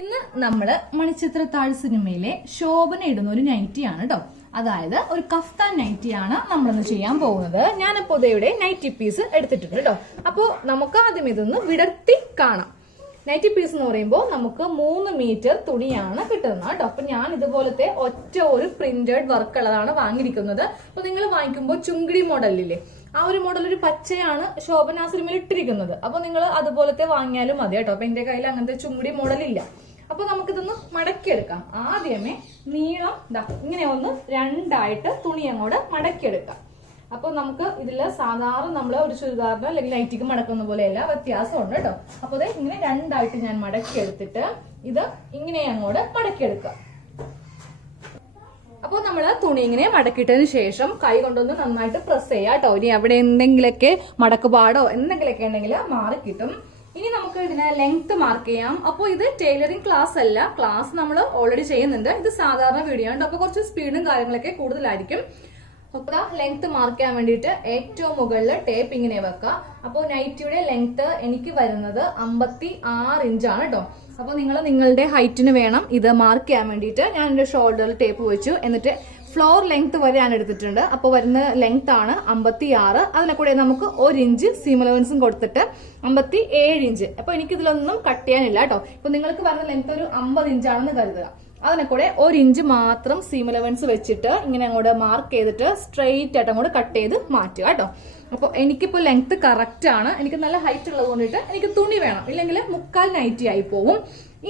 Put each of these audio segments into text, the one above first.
ഇന്ന് നമ്മള് മണിച്ചിത്രത്താഴ് സിനിമയിലെ ശോഭന ഇടുന്ന ഒരു നൈറ്റിയാണ് കേട്ടോ. അതായത് ഒരു കഫ്താൻ നൈറ്റിയാണ് നമ്മളിന്ന് ചെയ്യാൻ പോകുന്നത്. ഞാനിപ്പോ ഇവിടെ നൈറ്റി പീസ് എടുത്തിട്ടുണ്ട് കേട്ടോ. അപ്പോ നമുക്ക് ആദ്യം ഇതൊന്ന് വിടർത്തി കാണാം. നൈറ്റി പീസ് എന്ന് പറയുമ്പോൾ നമുക്ക് 3 മീറ്റർ തുണിയാണ് കിട്ടുന്നത് കേട്ടോ. അപ്പൊ ഞാൻ ഇതുപോലത്തെ ഒറ്റ ഒരു പ്രിന്റഡ് വർക്ക് ഉള്ളതാണ് വാങ്ങിയിരിക്കുന്നത്. അപ്പൊ നിങ്ങൾ വാങ്ങിക്കുമ്പോൾ ചുങ്കിടി മോഡലില്ലേ, ആ ഒരു മോഡൽ ഒരു പച്ചയാണ് ശോഭന സിനിമയിൽ ഇട്ടിരിക്കുന്നത്. അപ്പൊ നിങ്ങൾ അതുപോലത്തെ വാങ്ങിയാലും മതി കേട്ടോ. അപ്പൊ എന്റെ കയ്യിൽ അങ്ങനത്തെ ചുങ്കിടി മോഡൽ ഇല്ല. അപ്പൊ നമുക്കിതൊന്ന് മടക്കിയെടുക്കാം. ആദ്യമേ നീളം ഇങ്ങനെ ഒന്ന് രണ്ടായിട്ട് തുണി അങ്ങോട്ട് മടക്കിയെടുക്കാം. അപ്പൊ നമുക്ക് ഇതില് സാധാരണ നമ്മള് ഒരു ചുരിദാറിന് അല്ലെങ്കിൽ നൈറ്റിക്ക് മടക്കുന്ന പോലെയല്ല, വ്യത്യാസമുണ്ട് കേട്ടോ. അപ്പൊ ഇത് ഇങ്ങനെ രണ്ടായിട്ട് ഞാൻ മടക്കിയെടുത്തിട്ട് ഇത് ഇങ്ങനെ അങ്ങോട്ട് മടക്കിയെടുക്കാം. അപ്പോൾ നമ്മൾ തുണി ഇങ്ങനെ മടക്കിയിട്ടതിന് ശേഷം കൈ കൊണ്ടൊന്ന് നന്നായിട്ട് പ്രസ് ചെയ്യാം കേട്ടോ. ഇനി അവിടെ എന്തെങ്കിലുമൊക്കെ മടക്കുപാടോ എന്തെങ്കിലുമൊക്കെ ഉണ്ടെങ്കിൽ മാറി കിട്ടും. ഇനി നമുക്ക് ഇതിനെ ലെങ്ത് മാർക്ക് ചെയ്യാം. അപ്പോൾ ഇത് ടൈലറിംഗ് ക്ലാസ് അല്ല, ക്ലാസ് നമ്മൾ ഓൾറെഡി ചെയ്യുന്നുണ്ട്. ഇത് സാധാരണ വീഡിയോ ആണ്. അപ്പൊ കുറച്ച് സ്പീഡും കാര്യങ്ങളൊക്കെ കൂടുതലായിരിക്കും. അപ്പൊ ലെങ്ത് മാർക്ക് ചെയ്യാൻ വേണ്ടിയിട്ട് ഏറ്റവും മുകളിൽ ടേപ്പ് ഇങ്ങനെ വെക്കുക. അപ്പോൾ നൈറ്റിയുടെ ലെങ്ത് എനിക്ക് വരുന്നത് 56 ഇഞ്ചാണ് കേട്ടോ. അപ്പൊ നിങ്ങൾ നിങ്ങളുടെ ഹൈറ്റിന് വേണം ഇത് മാർക്ക് ചെയ്യാൻ വേണ്ടിയിട്ട്. ഞാൻ എന്റെ ഷോൾഡറിൽ ടേപ്പ് വെച്ചു. എന്നിട്ട് ഫ്ലോർ ലെങ്ത് വരെ ഞാൻ എടുത്തിട്ടുണ്ട്. അപ്പോൾ വരുന്ന ലെങ്ത് ആണ് 56. അതിനെ കൂടെ നമുക്ക് 1 ഇഞ്ച് സീം അലവൻസും കൊടുത്തിട്ട് 57 ഇഞ്ച്. അപ്പൊ എനിക്ക് ഇതിലൊന്നും കട്ട് ചെയ്യാനില്ല കേട്ടോ. ഇപ്പൊ നിങ്ങൾക്ക് വരുന്ന ലെങ്ത് ഒരു 50 ഇഞ്ചാണെന്ന് കരുതുക. അതിനെ കൂടെ 1 ഇഞ്ച് മാത്രം സീം അലവൻസ് വെച്ചിട്ട് ഇങ്ങനെ അങ്ങോട്ട് മാർക്ക് ചെയ്തിട്ട് സ്ട്രെയിറ്റ് ആയിട്ട് അങ്ങോട്ട് കട്ട് ചെയ്ത് മാറ്റുക കേട്ടോ. അപ്പോൾ എനിക്കിപ്പോൾ ലെങ്ത് കറക്റ്റ് ആണ്. എനിക്ക് നല്ല ഹൈറ്റ് ഉള്ളത് കൊണ്ടിട്ട് എനിക്ക് തുണി വേണം, ഇല്ലെങ്കിൽ മുക്കാൽ നൈറ്റി ആയി പോവും.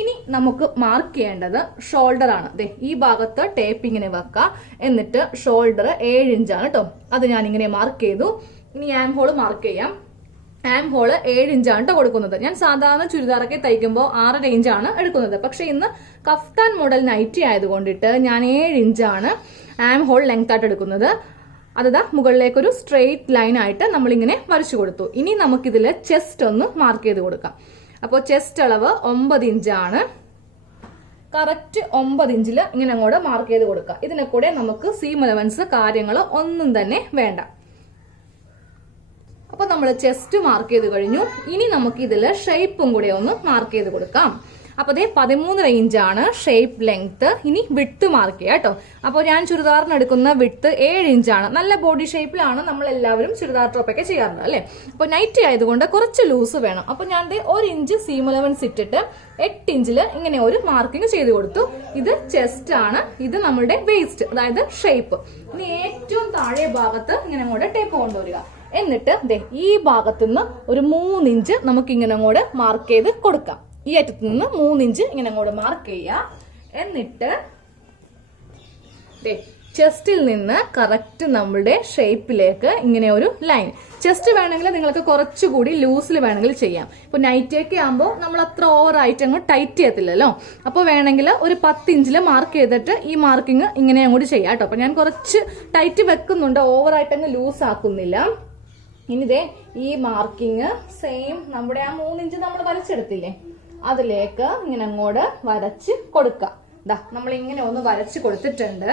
ഇനി നമുക്ക് മാർക്ക് ചെയ്യേണ്ടത് ഷോൾഡർ ആണ്. ഈ ഭാഗത്ത് ടേപ്പ് ഇങ്ങനെ വെക്കുക. എന്നിട്ട് ഷോൾഡർ 7 ഇഞ്ചാണ് കേട്ടോ. അത് ഞാൻ ഇങ്ങനെ മാർക്ക് ചെയ്തു. ഇനി ആം ഹോൾ മാർക്ക് ചെയ്യാം. ആം ഹോള് 7 ഇഞ്ചാണ് കേട്ടോ കൊടുക്കുന്നത്. ഞാൻ സാധാരണ ചുരിദാറൊക്കെ തയ്ക്കുമ്പോൾ 6 ഇഞ്ചാണ് എടുക്കുന്നത്. പക്ഷെ ഇന്ന് കഫ്താൻ മോഡൽ നൈറ്റി ആയതുകൊണ്ടിട്ട് ഞാൻ 7 ഇഞ്ചാണ് ആം ഹോൾ ലെങ്ത് ആയിട്ട് എടുക്കുന്നത്. അതാ മുകളിലേക്കൊരു സ്ട്രെയിറ്റ് ലൈൻ ആയിട്ട് നമ്മളിങ്ങനെ വരച്ചു കൊടുത്തു. ഇനി നമുക്കിതിൽ ചെസ്റ്റ് ഒന്ന് മാർക്ക് ചെയ്ത് കൊടുക്കാം. അപ്പോൾ ചെസ്റ്റ് അളവ് 9 ഇഞ്ചാണ്. കറക്റ്റ് 9 ഇഞ്ചിൽ ഇങ്ങനെ അങ്ങോട്ട് മാർക്ക് ചെയ്ത് കൊടുക്കാം. ഇതിനെ കൂടെ നമുക്ക് സീം അലവൻസ് കാര്യങ്ങൾ ഒന്നും തന്നെ വേണ്ട. അപ്പൊ നമ്മൾ ചെസ്റ്റ് മാർക്ക് ചെയ്ത് കഴിഞ്ഞു. ഇനി നമുക്ക് ഇതിൽ ഷേപ്പും കൂടെ ഒന്ന് മാർക്ക് ചെയ്ത് കൊടുക്കാം. അപ്പൊ 13 ഇഞ്ചാണ് ഷേപ്പ് ലെങ്ത്. ഇനി വിഡ്ത്ത് മാർക്ക് ചെയ്യാം കേട്ടോ. അപ്പോൾ ഞാൻ ചുരിദാറിന് എടുക്കുന്ന വിഡ്ത്ത് 7 ഇഞ്ചാണ്. നല്ല ബോഡി ഷേപ്പിലാണ് നമ്മൾ എല്ലാവരും ചുരിദാർ ടോപ്പൊക്കെ ചെയ്യാറുണ്ട് അല്ലെ. അപ്പൊ നൈറ്റി ആയതുകൊണ്ട് കുറച്ച് ലൂസ് വേണം. അപ്പൊ ഞാൻ 1 ഇഞ്ച് സീം അലവൻസ് ഇട്ടിട്ട് 8 ഇഞ്ചിൽ ഇങ്ങനെ ഒരു മാർക്കിംഗ് ചെയ്ത് കൊടുത്തു. ഇത് ചെസ്റ്റ് ആണ്, ഇത് നമ്മുടെ വേസ്റ്റ്, അതായത് ഷേപ്പ്. ഇനി ഏറ്റവും താഴെ ഭാഗത്ത് ഇങ്ങനെ അങ്ങോട്ട് ടേപ്പ് കൊണ്ടുവരിക. എന്നിട്ട് ഈ ഭാഗത്തുനിന്ന് ഒരു 3 ഇഞ്ച് നമുക്ക് ഇങ്ങനെ അങ്ങോട്ട് മാർക്ക് ചെയ്ത് കൊടുക്കാം. ഈ അറ്റത്ത് നിന്ന് 3 ഇഞ്ച് ഇങ്ങനെ അങ്ങോട്ട് മാർക്ക് ചെയ്യുക. എന്നിട്ട് ചെസ്റ്റിൽ നിന്ന് കറക്റ്റ് നമ്മുടെ ഷേപ്പിലേക്ക് ഇങ്ങനെ ഒരു ലൈൻ. ചെസ്റ്റ് വേണമെങ്കിൽ നിങ്ങൾക്ക് കുറച്ചുകൂടി ലൂസിൽ വേണമെങ്കിൽ ചെയ്യാം. ഇപ്പൊ നൈറ്റിയൊക്കെ ആകുമ്പോൾ നമ്മൾ അത്ര ഓവർ ആയിട്ട് അങ്ങ് ടൈറ്റ് ചെയ്യത്തില്ലല്ലോ. അപ്പോൾ വേണമെങ്കിൽ ഒരു 10 ഇഞ്ചിൽ മാർക്ക് ചെയ്തിട്ട് ഈ മാർക്കിങ് ഇങ്ങനെ അങ്ങോട്ട് ചെയ്യാം കേട്ടോ. അപ്പൊ ഞാൻ കുറച്ച് ടൈറ്റ് വെക്കുന്നുണ്ട്, ഓവർ ആയിട്ട് അങ്ങ് ലൂസ് ആക്കുന്നില്ല. ഇനി ഈ മാർക്കിങ് സെയിം നമ്മുടെ ആ 3 ഇഞ്ച് നമ്മൾ വരച്ചെടുത്തില്ലേ, അതിലേക്ക് ഇങ്ങനെ അങ്ങോട്ട് വരച്ച് കൊടുക്കാം. നമ്മൾ ഇങ്ങനെ ഒന്ന് വരച്ച് കൊടുത്തിട്ടുണ്ട്.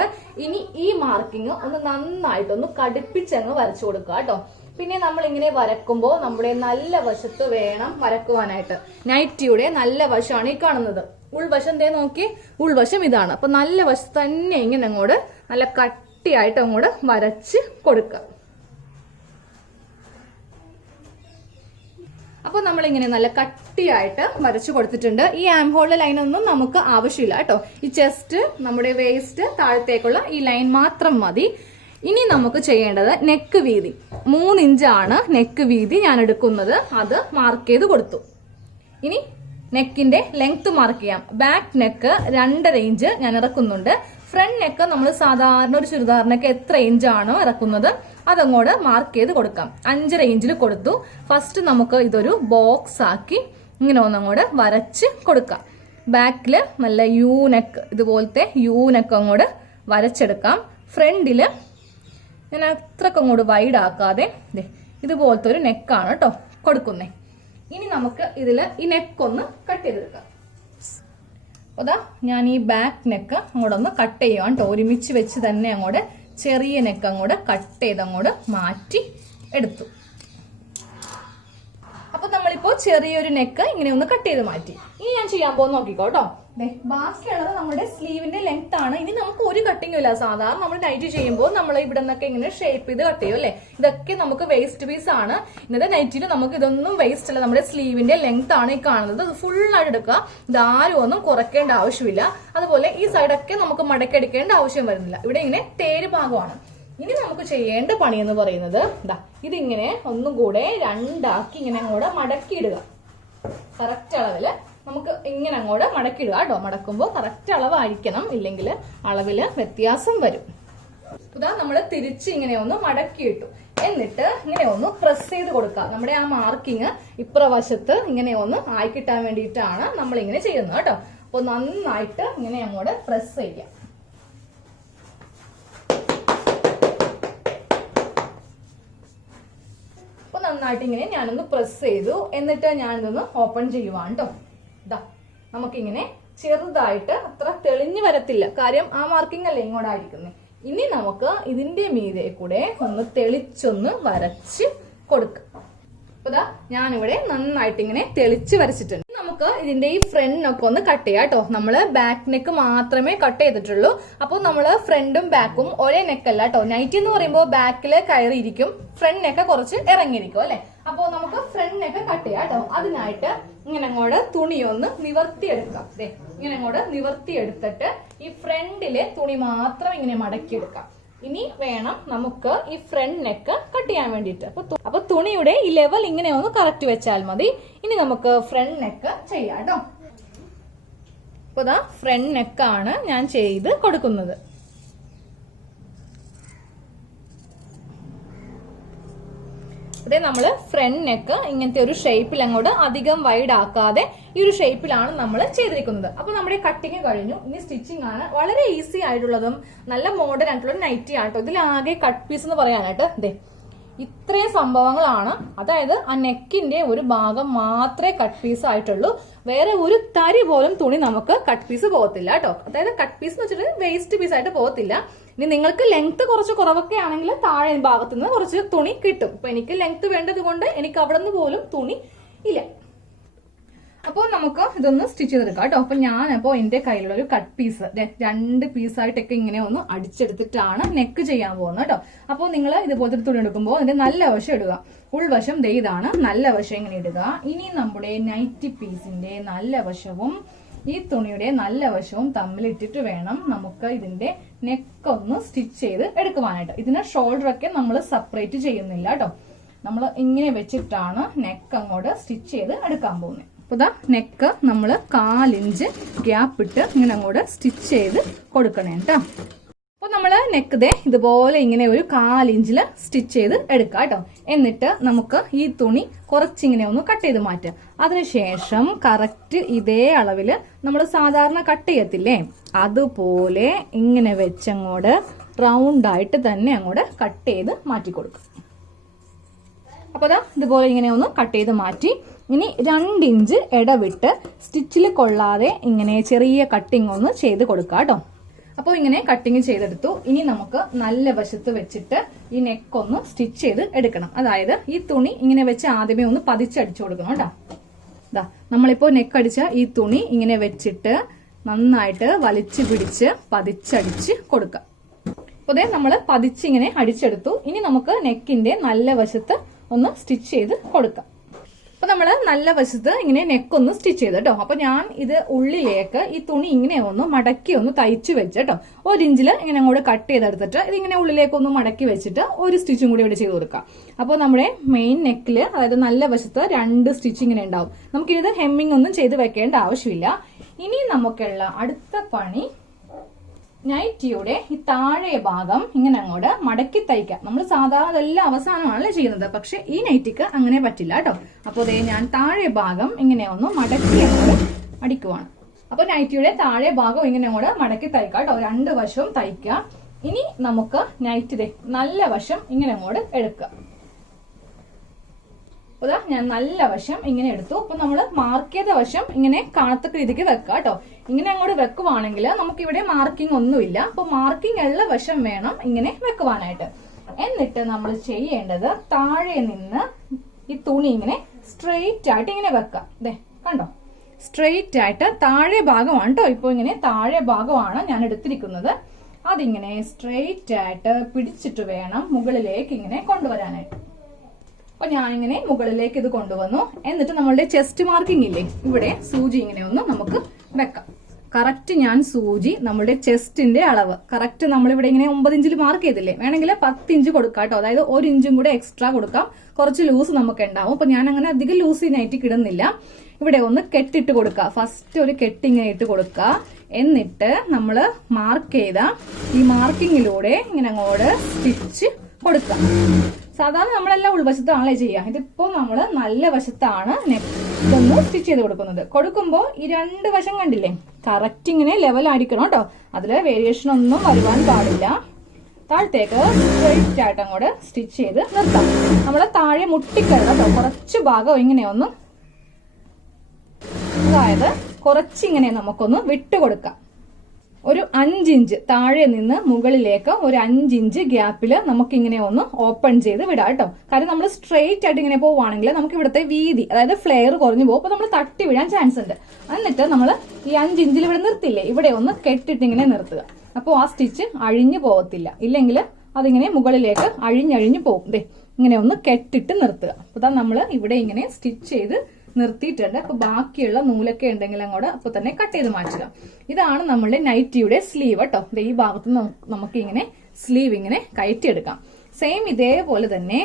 ഇനി ഈ മാർക്കിങ് ഒന്ന് നന്നായിട്ടൊന്ന് കടുപ്പിച്ചങ്ങ് വരച്ചു കൊടുക്കുക കേട്ടോ. പിന്നെ നമ്മൾ ഇങ്ങനെ വരക്കുമ്പോൾ നമ്മുടെ നല്ല വശത്ത് വേണം വരക്കുവാനായിട്ട്. നൈറ്റിയുടെ നല്ല വശമാണ് ഈ കാണുന്നത്. ഉൾവശം നോക്കി, ഉൾവശം ഇതാണ്. അപ്പൊ നല്ല വശത്ത് തന്നെ ഇങ്ങനെ അങ്ങോട്ട് നല്ല കട്ടിയായിട്ട് അങ്ങോട്ട് വരച്ച് കൊടുക്കുക. അപ്പൊ നമ്മളിങ്ങനെ നല്ല കട്ടിയായിട്ട് വരച്ചു കൊടുത്തിട്ടുണ്ട്. ഈ ആം ഹോളിലെ ലൈൻ ഒന്നും നമുക്ക് ആവശ്യമില്ല കേട്ടോ. ഈ ചെസ്റ്റ്, നമ്മുടെ വേസ്റ്റ്, താഴത്തേക്കുള്ള ഈ ലൈൻ മാത്രം മതി. ഇനി നമുക്ക് ചെയ്യേണ്ടത് നെക്ക് വീതി. 3 ഇഞ്ചാണ് നെക്ക് വീതി ഞാൻ എടുക്കുന്നത്. അത് മാർക്ക് ചെയ്ത് കൊടുത്തു. ഇനി നെക്കിന്റെ ലെങ്ത് മാർക്ക് ചെയ്യാം. ബാക്ക് നെക്ക് 2.5 ഇഞ്ച് ഞാൻ ഇറക്കുന്നുണ്ട്. ഫ്രണ്ട് നെക്ക് നമ്മൾ സാധാരണ ഒരു ചുരിദാറിനൊക്കെ എത്ര ഇഞ്ചാണോ ഇറക്കുന്നത് അതങ്ങോട്ട് മാർക്ക് ചെയ്ത് കൊടുക്കാം. 5.5 ഇഞ്ചിൽ കൊടുത്തു. ഫസ്റ്റ് നമുക്ക് ഇതൊരു ബോക്സ് ആക്കി ഇങ്ങനെ ഒന്നങ്ങോട്ട് വരച്ച് കൊടുക്കാം. ബാക്കില് നല്ല യു നെക്ക്, ഇതുപോലത്തെ യു നെക്ക് അങ്ങോട്ട് വരച്ചെടുക്കാം. ഫ്രണ്ടില് ഞാൻ അത്രക്ക് അങ്ങോട്ട് വൈഡ് ആക്കാതെ ഇതുപോലത്തെ ഒരു നെക്കാണ് കേട്ടോ കൊടുക്കുന്നേ. ഇനി നമുക്ക് ഇതില് ഈ നെക്കൊന്ന് കട്ട് ചെയ്തെടുക്കാം. അതാ ഞാൻ ഈ ബാക്ക് നെക്ക് അങ്ങോട്ടൊന്ന് കട്ട് ചെയ്യുവാണ് കേട്ടോ. ഒരുമിച്ച് വെച്ച് തന്നെ അങ്ങോട്ട് ചെറിയ നെക്ക് അങ്ങോട്ട് കട്ട് ചെയ്ത് അങ്ങോട്ട് മാറ്റി എടുത്തു. അപ്പൊ നമ്മൾ നമ്മളിപ്പോ ചെറിയൊരു നെക്ക് ഇങ്ങനെ ഒന്ന് കട്ട് ചെയ്ത് മാറ്റി. ഇനി ഞാൻ ചെയ്യാൻ പോകുന്ന നോക്കിക്കോ കേട്ടോ. ബാക്കിയുള്ളത് നമ്മുടെ സ്ലീവിന്റെ ലെങ്ത് ആണ്. ഇനി നമുക്ക് ഒരു കട്ടിങ്ങും ഇല്ല. സാധാരണ നമ്മൾ നൈറ്റ് ചെയ്യുമ്പോൾ നമ്മൾ ഇവിടെ നിന്നൊക്കെ ഇങ്ങനെ ഷേപ്പ് ചെയ്ത് കട്ട് ചെയ്യും അല്ലെ. ഇതൊക്കെ നമുക്ക് വേസ്റ്റ് പീസ് ആണ്. ഇന്നത്തെ നൈറ്റിൽ നമുക്ക് ഇതൊന്നും വേസ്റ്റ് അല്ല. നമ്മുടെ സ്ലീവിന്റെ ലെങ്ത് ആണ് ഈ കാണുന്നത്. അത് ഫുൾ ആയിട്ട് എടുക്കുക. ഇതാരും ഒന്നും കുറയ്ക്കേണ്ട ആവശ്യമില്ല. അതുപോലെ ഈ സൈഡൊക്കെ നമുക്ക് മടക്കി എടുക്കേണ്ട ആവശ്യം വരുന്നില്ല. ഇവിടെ ഇങ്ങനെ തേര് ഭാഗമാണ്. ഇനി നമുക്ക് ചെയ്യേണ്ട പണി എന്ന് പറയുന്നത് ഇതിങ്ങനെ ഒന്നും കൂടെ രണ്ടാക്കി ഇങ്ങനെ അങ്ങോട്ട് മടക്കിയിടുക. കറക്റ്റ് അളവില് നമുക്ക് ഇങ്ങനെ അങ്ങോട്ട് മടക്കിയിടുക കേട്ടോ. മടക്കുമ്പോൾ കറക്റ്റ് അളവായിരിക്കണം, ഇല്ലെങ്കിൽ അളവില് വ്യത്യാസം വരും. നമ്മൾ തിരിച്ച് ഇങ്ങനെ ഒന്ന് മടക്കിയിട്ടു. എന്നിട്ട് ഇങ്ങനെ ഒന്ന് പ്രസ് ചെയ്ത് കൊടുക്കുക. നമ്മുടെ ആ മാർക്കിങ് ഇപ്പുറവശത്ത് ഇങ്ങനെ ഒന്ന് ആയിക്കിട്ടാൻ വേണ്ടിയിട്ടാണ് നമ്മൾ ഇങ്ങനെ ചെയ്യുന്നത് കേട്ടോ. അപ്പൊ നന്നായിട്ട് ഇങ്ങനെ അങ്ങോട്ട് പ്രസ് ചെയ്യാം. നന്നായിട്ട് ഇങ്ങനെ ഞാനൊന്ന് പ്രസ് ചെയ്തു. എന്നിട്ട് ഞാനിതൊന്ന് ഓപ്പൺ ചെയ്യുവാണ് കേട്ടോ. നമുക്കിങ്ങനെ ചെറുതായിട്ട്, അത്ര തെളിഞ്ഞു വരത്തില്ല, കാര്യം ആ മാർക്കിംഗ് അല്ലേ ഇങ്ങോട്ടായിരിക്കുന്നത്. ഇനി നമുക്ക് ഇതിന്റെ മീതെ കൂടെ ഒന്ന് തെളിച്ചൊന്ന് വരച്ച് കൊടുക്കാം. അപ്പൊ ഞാനിവിടെ നന്നായിട്ട് ഇങ്ങനെ തെളിച്ച് വരച്ചിട്ടുണ്ട്. നമുക്ക് ഇതിന്റെ ഈ ഫ്രണ്ടിനൊക്കെ ഒന്ന് കട്ട് ചെയ്യാം കേട്ടോ. നമ്മള് ബാക്ക് നെക്ക് മാത്രമേ കട്ട് ചെയ്തിട്ടുള്ളൂ. അപ്പൊ നമ്മള് ഫ്രണ്ടും ബാക്കും ഒരേ നെക്കല്ല കേട്ടോ. നൈറ്റി എന്ന് പറയുമ്പോൾ ബാക്കില് കയറിയിരിക്കും, ഫ്രണ്ട് നെക്ക് കുറച്ച് ഇറങ്ങിയിരിക്കും അല്ലെ. അപ്പൊ നമുക്ക് ഫ്രണ്ട് നെക്ക് കട്ട് ചെയ്യാം കേട്ടോ. അതിനായിട്ട് ഇങ്ങനെ അങ്ങോട്ട് തുണിയൊന്ന് നിവർത്തിയെടുക്കാം. ഇങ്ങനെ അങ്ങോട്ട് നിവർത്തിയെടുത്തിട്ട് ഈ ഫ്രണ്ടിലെ തുണി മാത്രം ഇങ്ങനെ മടക്കിയെടുക്കാം. ഇനി വേണം നമുക്ക് ഈ ഫ്രണ്ട് നെക്ക് കട്ട് ചെയ്യാൻ വേണ്ടിയിട്ട്. അപ്പൊ തുണിയുടെ ഈ ലെവൽ ഇങ്ങനെ ഒന്ന് കറക്റ്റ് വെച്ചാൽ മതി. ഇനി നമുക്ക് ഫ്രണ്ട് നെക്ക് ചെയ്യാം കേട്ടോ. അപ്പൊ ഫ്രണ്ട് നെക്കാണ് ഞാൻ ചെയ്ത് കൊടുക്കുന്നത്. അതെ, നമ്മള് ഫ്രണ്ട് നെക്ക് ഇങ്ങനത്തെ ഒരു ഷേപ്പിൽ അങ്ങോട്ട് അധികം വൈഡ് ആക്കാതെ ഈ ഒരു ഷേപ്പിലാണ് നമ്മൾ ചെയ്തിരിക്കുന്നത്. അപ്പൊ നമ്മുടെ കട്ടിങ് കഴിഞ്ഞു. ഇനി സ്റ്റിച്ചിങ് ആണ്. വളരെ ഈസി ആയിട്ടുള്ളതും നല്ല മോഡേൺ ആയിട്ടുള്ള നൈറ്റി ആട്ടോ. ഇതിലാകെ കട്ട് പീസ് എന്ന് പറയാനായിട്ട് ഇത്രയും സംഭവങ്ങളാണ്. അതായത് ആ നെക്കിന്റെ ഒരു ഭാഗം മാത്രമേ കട്ട് പീസ് ആയിട്ടുള്ളൂ. വേറെ ഒരു തരി പോലും തുണി നമുക്ക് കട്ട് പീസ് പോകത്തില്ല കേട്ടോ. അതായത് കട്ട് പീസ് എന്ന് വെച്ചിട്ട് വേസ്റ്റ് പീസ് ആയിട്ട് പോകത്തില്ല. ഇനി നിങ്ങൾക്ക് ലെങ്ത് കുറച്ച് കുറവൊക്കെ ആണെങ്കിൽ താഴെ ഭാഗത്തു നിന്ന് കുറച്ച് തുണി കിട്ടും. അപ്പൊ എനിക്ക് ലെങ്ത് വേണ്ടത് കൊണ്ട് എനിക്ക് അവിടെ നിന്ന് പോലും തുണി ഇല്ല. അപ്പോൾ നമുക്ക് ഇതൊന്ന് സ്റ്റിച്ച് ചെയ്തെടുക്കാം കേട്ടോ. അപ്പൊ ഞാനപ്പോ എന്റെ കയ്യിലുള്ള ഒരു കട്ട് പീസ് 2 പീസായിട്ടൊക്കെ ഇങ്ങനെ ഒന്ന് അടിച്ചെടുത്തിട്ടാണ് നെക്ക് ചെയ്യാൻ പോകുന്നത് കേട്ടോ. അപ്പോൾ നിങ്ങൾ ഇതുപോലത്തെ തുണി എടുക്കുമ്പോൾ അതിന്റെ നല്ല വശം ഇടുക. ഉൾവശം ഇതാണ്, നല്ല വശം ഇങ്ങനെ ഇടുക. ഇനി നമ്മുടെ നൈറ്റി പീസിന്റെ നല്ല വശവും ഈ തുണിയുടെ നല്ല വശവും തമ്മിലിട്ടിട്ട് വേണം നമുക്ക് ഇതിന്റെ നെക്ക് ഒന്ന് സ്റ്റിച്ച് ചെയ്ത് എടുക്കുവാനായിട്ട്. ഇതിന് ഷോൾഡർ ഒക്കെ നമ്മൾ സെപ്പറേറ്റ് ചെയ്യുന്നില്ല കേട്ടോ. നമ്മൾ ഇങ്ങനെ വെച്ചിട്ടാണ് നെക്ക് അങ്ങോട്ട് സ്റ്റിച്ച് ചെയ്ത് എടുക്കാൻ പോകുന്നത്. അപ്പൊ നെക്ക് നമ്മൾ 1/4 ഇഞ്ച് ഗ്യാപ്പ് ഇട്ട് ഇങ്ങനെ അങ്ങോട്ട് സ്റ്റിച്ച് ചെയ്ത് കൊടുക്കണേ കേട്ടോ. അപ്പൊ നമ്മള് നെക്ക് ഇതുപോലെ ഇങ്ങനെ ഒരു 1/4 ഇഞ്ചില് സ്റ്റിച്ച് ചെയ്ത് എടുക്കാം കേട്ടോ. എന്നിട്ട് നമുക്ക് ഈ തുണി കുറച്ചിങ്ങനെ ഒന്ന് കട്ട് ചെയ്ത് മാറ്റാം. അതിനുശേഷം കറക്റ്റ് ഇതേ അളവില് നമ്മൾ സാധാരണ കട്ട് ചെയ്യത്തില്ലേ, അതുപോലെ ഇങ്ങനെ വെച്ചങ്ങോട്ട് റൗണ്ടായിട്ട് തന്നെ അങ്ങോട്ട് കട്ട് ചെയ്ത് മാറ്റി കൊടുക്കും. അപ്പൊ ഇതുപോലെ ഇങ്ങനെ ഒന്ന് കട്ട് ചെയ്ത് മാറ്റി. ഇനി 2 ഇഞ്ച് ഇടവിട്ട് സ്റ്റിച്ചിൽ കൊള്ളാതെ ഇങ്ങനെ ചെറിയ കട്ടിങ് ഒന്ന് ചെയ്ത് കൊടുക്കാം കേട്ടോ. അപ്പോൾ ഇങ്ങനെ കട്ടിങ് ചെയ്തെടുത്തു. ഇനി നമുക്ക് നല്ല വശത്ത് വെച്ചിട്ട് ഈ നെക്ക് ഒന്ന് സ്റ്റിച്ച് ചെയ്ത് എടുക്കണം. അതായത് ഈ തുണി ഇങ്ങനെ വെച്ച് ആദ്യമേ ഒന്ന് പതിച്ചടിച്ചു കൊടുക്കണം കേട്ടോ. നമ്മളിപ്പോ നെക്ക് അടിച്ച ഈ തുണി ഇങ്ങനെ വെച്ചിട്ട് നന്നായിട്ട് വലിച്ചു പിടിച്ച് പതിച്ചടിച്ച് കൊടുക്കാം. അപ്പോൾ നമ്മൾ പതിച്ചിങ്ങനെ അടിച്ചെടുത്തു. ഇനി നമുക്ക് നെക്കിന്റെ നല്ല വശത്ത് ഒന്ന് സ്റ്റിച്ച് ചെയ്ത് കൊടുക്കാം. അപ്പൊ നമ്മള് നല്ല വശത്ത് ഇങ്ങനെ നെക്കൊന്ന് സ്റ്റിച്ച് ചെയ്ത് കേട്ടോ. അപ്പൊ ഞാൻ ഇത് ഉള്ളിലേക്ക് ഈ തുണി ഇങ്ങനെ ഒന്ന് മടക്കി ഒന്ന് തയ്ച്ചു വെച്ച് കേട്ടോ. 1 ഇഞ്ചില് ഇങ്ങനെ അങ്ങോട്ട് കട്ട് ചെയ്തെടുത്തിട്ട് ഇതിങ്ങനെ ഉള്ളിലേക്ക് ഒന്ന് മടക്കി വെച്ചിട്ട് ഒരു സ്റ്റിച്ചും കൂടി ഇവിടെ ചെയ്ത് കൊടുക്കാം. അപ്പോൾ നമ്മുടെ മെയിൻ നെക്കില്, അതായത് നല്ല വശത്ത് 2 സ്റ്റിച്ച് ഇങ്ങനെ ഉണ്ടാവും. നമുക്കിത് ഹെമ്മിങ് ഒന്നും ചെയ്ത് വെക്കേണ്ട ആവശ്യമില്ല. ഇനി നമുക്കുള്ള അടുത്ത പണി നൈറ്റിയുടെ ഈ താഴെ ഭാഗം ഇങ്ങനെ അങ്ങോട്ട് മടക്കി തയ്ക്കാം. നമ്മൾ സാധാരണ അതെല്ലാം അവസാനമാണല്ലോ ചെയ്യുന്നത്, പക്ഷെ ഈ നൈറ്റിക്ക് അങ്ങനെ പറ്റില്ല കേട്ടോ. അപ്പോൾ ഞാൻ താഴെ ഭാഗം ഇങ്ങനെ ഒന്ന് മടക്കി അങ്ങോട്ട് അടിക്കുവാണ്. അപ്പൊ നൈറ്റിയുടെ താഴെ ഭാഗം ഇങ്ങനെ അങ്ങോട്ട് മടക്കി തയ്ക്കാം കേട്ടോ. 2 വശവും തയ്ക്കാം. ഇനി നമുക്ക് നൈറ്റ് നല്ല വശം ഇങ്ങനെ അങ്ങോട്ട് എടുക്കാം. അതാ ഞാൻ നല്ല വശം ഇങ്ങനെ എടുത്തു. അപ്പൊ നമ്മൾ മാർക്ക് ചെയ്ത വശം ഇങ്ങനെ കാണത്തക്ക രീതിക്ക് വെക്കാം കേട്ടോ. ഇങ്ങനെ അങ്ങോട്ട് വെക്കുവാണെങ്കിൽ നമുക്ക് ഇവിടെ മാർക്കിംഗ് ഒന്നുമില്ല. അപ്പൊ മാർക്കിംഗ് ഉള്ള വശം വേണം ഇങ്ങനെ വെക്കുവാനായിട്ട്. എന്നിട്ട് നമ്മൾ ചെയ്യേണ്ടത് താഴെ നിന്ന് ഈ തുണി ഇങ്ങനെ സ്ട്രെയിറ്റ് ആയിട്ട് ഇങ്ങനെ വെക്കാം. ദേ കണ്ടോ, സ്ട്രെയിറ്റ് ആയിട്ട് താഴെ ഭാഗമാണ് കേട്ടോ. ഇപ്പോൾ ഇങ്ങനെ താഴെ ഭാഗമാണ് ഞാൻ എടുത്തിരിക്കുന്നത്. അതിങ്ങനെ സ്ട്രെയിറ്റ് ആയിട്ട് പിടിച്ചിട്ട് വേണം മുകളിലേക്ക് ഇങ്ങനെ കൊണ്ടുവരാനായിട്ട്. അപ്പൊ ഞാനിങ്ങനെ മുകളിലേക്ക് ഇത് കൊണ്ടുവന്നു. എന്നിട്ട് നമ്മളുടെ ചെസ്റ്റ് മാർക്കിംഗ് ഇല്ലേ, ഇവിടെ സൂചി ഇങ്ങനെ ഒന്ന് നമുക്ക് വെക്കാം. കറക്റ്റ് ഞാൻ സൂചി നമ്മുടെ ചെസ്റ്റിന്റെ അളവ് കറക്റ്റ് നമ്മളിവിടെ ഇങ്ങനെ 9 ഇഞ്ചിൽ മാർക്ക് ചെയ്തില്ലേ, വേണമെങ്കിൽ 10 ഇഞ്ച് കൊടുക്കാം കേട്ടോ. അതായത് 1 ഇഞ്ചും കൂടെ എക്സ്ട്രാ കൊടുക്കാം. കുറച്ച് ലൂസ് നമുക്ക് ഉണ്ടാവും. അപ്പൊ ഞാൻ അങ്ങനെ അധികം ലൂസ് നൈറ്റി ഇടുന്നില്ല. ഇവിടെ ഒന്ന് കെട്ടിട്ട് കൊടുക്കുക. ഫസ്റ്റ് ഒരു കെട്ടിങ്ങനെ ഇട്ട് കൊടുക്കുക. എന്നിട്ട് നമ്മൾ മാർക്ക് ചെയ്ത ഈ മാർക്കിങ്ങിലൂടെ ഇങ്ങനെ അങ്ങോട്ട് സ്റ്റിച്ച് കൊടുക്കുക. സാധാരണ നമ്മളെല്ലാം ഉൾവശത്താണല്ലേ ചെയ്യുക. ഇതിപ്പോ നമ്മൾ നല്ല വശത്താണ് ഇതൊന്ന് സ്റ്റിച്ച് ചെയ്ത് കൊടുക്കുന്നത്. കൊടുക്കുമ്പോൾ ഈ 2 വശം കണ്ടില്ലേ, കറക്റ്റ് ഇങ്ങനെ ലെവൽ ആയിരിക്കണം കേട്ടോ. അതില് വേരിയേഷൻ ഒന്നും വരുവാൻ പാടില്ല. താഴത്തേക്ക് സ്ട്രെയിറ്റ് ആയിട്ട് അങ്ങോട്ട് സ്റ്റിച്ച് ചെയ്ത് നിർത്താം. നമ്മളെ താഴെ മുട്ടിക്കരുത് കേട്ടോ. കുറച്ച് ഭാഗം ഇങ്ങനെയൊന്ന്, അതായത് കുറച്ചിങ്ങനെ നമുക്കൊന്ന് വിട്ടുകൊടുക്കാം. ഒരു 5 ഇഞ്ച് താഴെ നിന്ന് മുകളിലേക്ക് ഒരു 5 ഇഞ്ച് ഗ്യാപ്പിൽ നമുക്കിങ്ങനെ ഒന്ന് ഓപ്പൺ ചെയ്ത് വിടാം കേട്ടോ. കാര്യം നമ്മൾ സ്ട്രെയിറ്റ് ആയിട്ട് ഇങ്ങനെ പോവുകയാണെങ്കിൽ നമുക്ക് ഇവിടുത്തെ വീതി, അതായത് ഫ്ലെയർ കുറഞ്ഞു പോകും. അപ്പൊ നമ്മൾ തട്ടി വിടാൻ ചാൻസ് ഉണ്ട്. എന്നിട്ട് നമ്മൾ ഈ 5 ഇഞ്ചിൽ ഇവിടെ നിർത്തില്ലേ, ഇവിടെ ഒന്ന് കെട്ടിട്ട് ഇങ്ങനെ നിർത്തുക. അപ്പോൾ ആ സ്റ്റിച്ച് അഴിഞ്ഞു പോകത്തില്ല. ഇല്ലെങ്കിൽ അതിങ്ങനെ മുകളിലേക്ക് അഴിഞ്ഞഴിഞ്ഞു പോകും. ദേ ഇങ്ങനെ ഒന്ന് കെട്ടിട്ട് നിർത്തുക. അപ്പൊ നമ്മൾ ഇവിടെ ഇങ്ങനെ സ്റ്റിച്ച് ചെയ്ത് നിർത്തിയിട്ടുണ്ട്. അപ്പൊ ബാക്കിയുള്ള നൂലൊക്കെ ഉണ്ടെങ്കിൽ അങ്ങോട്ട് അപ്പൊ തന്നെ കട്ട് ചെയ്ത് മാറ്റുക. ഇതാണ് നമ്മളുടെ നൈറ്റിയുടെ സ്ലീവ് കേട്ടോ. ഈ ഭാഗത്ത് നമുക്ക് ഇങ്ങനെ സ്ലീവ് ഇങ്ങനെ കയറ്റിയെടുക്കാം. സെയിം ഇതേപോലെ തന്നെ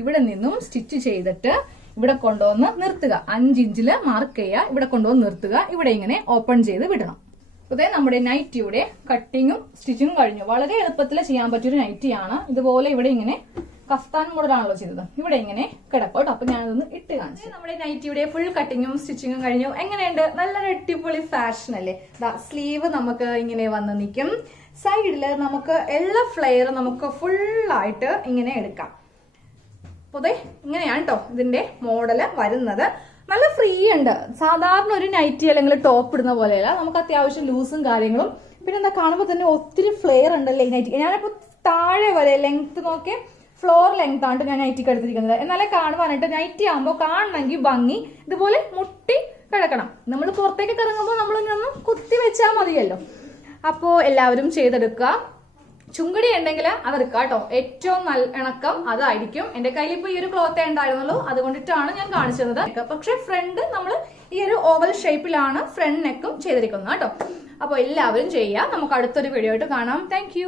ഇവിടെ നിന്നും സ്റ്റിച്ച് ചെയ്തിട്ട് ഇവിടെ കൊണ്ടുവന്ന് നിർത്തുക. 5 ഇഞ്ചില് മാർക്ക് ചെയ്യുക, ഇവിടെ കൊണ്ടുവന്ന് നിർത്തുക. ഇവിടെ ഇങ്ങനെ ഓപ്പൺ ചെയ്ത് വിടണം. അതെ, നമ്മുടെ നൈറ്റിയുടെ കട്ടിങ്ങും സ്റ്റിച്ചിങ്ങും കഴിഞ്ഞു. വളരെ എളുപ്പത്തിൽ ചെയ്യാൻ പറ്റിയൊരു നൈറ്റിയാണ്. ഇതുപോലെ ഇവിടെ ഇങ്ങനെ കഫ്താൻ മോഡലാണല്ലോ ചെയ്തത്. ഇവിടെ ഇങ്ങനെ കിടക്കും കേട്ടോ. അപ്പൊ ഞാനതൊന്ന് ഇട്ട് കാണിച്ചു. നമ്മുടെ നൈറ്റിയുടെ ഫുൾ കട്ടിങ്ങും സ്റ്റിച്ചിങ്ങും കഴിഞ്ഞു. എങ്ങനെയുണ്ട്? നല്ലൊരു അടിപൊളി ഫാഷൻ അല്ലേ? സ്ലീവ് നമുക്ക് ഇങ്ങനെ വന്ന് നിൽക്കും. സൈഡില് നമുക്ക് എല്ലാ ഫ്ലെയർ നമുക്ക് ഫുള്ളായിട്ട് ഇങ്ങനെ എടുക്കാം. അപ്പൊ അതെ ഇങ്ങനെയാണ് കേട്ടോ ഇതിന്റെ മോഡല് വരുന്നത്. നല്ല ഫ്രീ ഉണ്ട്. സാധാരണ ഒരു നൈറ്റി അല്ലെങ്കിൽ ടോപ്പ് ഇടുന്ന പോലെയല്ല. നമുക്ക് അത്യാവശ്യം ലൂസും കാര്യങ്ങളും. പിന്നെ എന്താ, കാണുമ്പോൾ തന്നെ ഒത്തിരി ഫ്ലെയർ ഉണ്ടല്ലേ ഈ നൈറ്റി. ഞാനിപ്പോ താഴെ വരെ ലെങ്ത് നോക്കി ഫ്ലോർ ലെങ്ത് ആണ് ഞാൻ നൈറ്റിക്ക് എടുത്തിരിക്കുന്നത്. എന്നാലേ കാണുവാനായിട്ട്, നൈറ്റി ആകുമ്പോൾ കാണണമെങ്കിൽ ഭംഗി ഇതുപോലെ മുട്ടി കിടക്കണം. നമ്മൾ പുറത്തേക്ക് ഇറങ്ങുമ്പോൾ നമ്മളിങ്ങനെ കുത്തി വെച്ചാൽ മതിയല്ലോ. അപ്പോൾ എല്ലാവരും ചെയ്തെടുക്കുക. ചുങ്കടി ഉണ്ടെങ്കിൽ അതെടുക്കുക കേട്ടോ. ഏറ്റവും നല്ല ഇണക്കം അതായിരിക്കും. എന്റെ കയ്യിൽ ഇപ്പൊ ഈ ഒരു ക്ലോത്തേ ഉണ്ടായിരുന്നുള്ളൂ, അതുകൊണ്ടിട്ടാണ് ഞാൻ കാണിച്ചത്. പക്ഷെ ഫ്രണ്ട് നമ്മൾ ഈ ഒരു ഓവൽ ഷേപ്പിലാണ് ഫ്രണ്ട് നെക്കും ചെയ്തിരിക്കുന്നത് കേട്ടോ. അപ്പൊ എല്ലാവരും ചെയ്യുക. നമുക്ക് അടുത്തൊരു വീഡിയോ ആയിട്ട് കാണാം. താങ്ക്